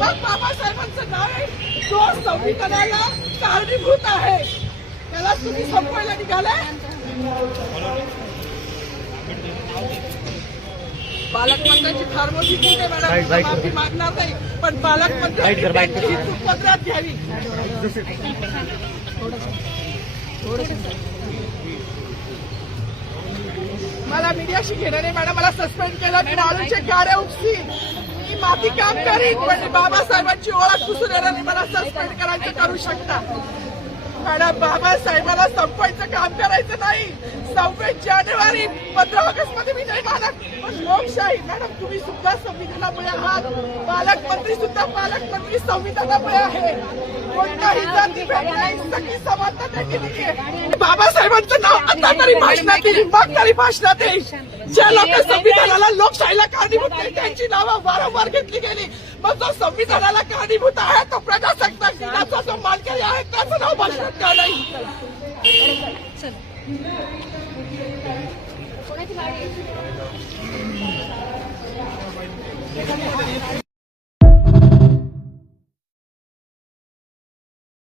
मग बाबासाहेबांचं नाव आहे जो संविधानाला कारणीभूत आहे त्याला तुम्ही संपवायला निघालाय. पालकमंत्र्यांची फार मोठी चूक आहे मॅडम, माफी मागणार नाही, पण पालकमंत्र्यांची चूक पत्रात घ्यावी. मला मीडियाशी घेणं नाही मॅडम, मला सस्पेंड केलं, मी मालूचे गाड्या उपसी, मी माती काम करीन, पण बाबासाहेबांची ओळख पुसून येणार नाही. मला सस्पेंड करायचं करू शकता मॅडम. बाबासाहेबाला संपवायचं काम करायचं नाही. 26 जानेवारी 15 ऑगस्ट मध्ये मी नाही मानत, पण लोकशाही मॅडम तुम्ही सुद्धा संविधानामुळे आहात. पालकमंत्री सुद्धा पालकमंत्री संविधानामुळे आहे. कोणताही जातीभेद नाही, सगळी समानता त्यांनी दिली आहे. बाबासाहेबांचं नाव आता तरी भाषणात येईल, मग तरी भाषणात येईल. ज्या लोक संविधानाला लोकशाहीला कारणीभूत नाही त्यांची नावं वारंवार घेतली गेली. मग जो संविधानाला कारणीभूत आहे तो प्रजासत्ताक दिनाचा जो मानकरी आहे त्याचं नाव भाषणात का नाही.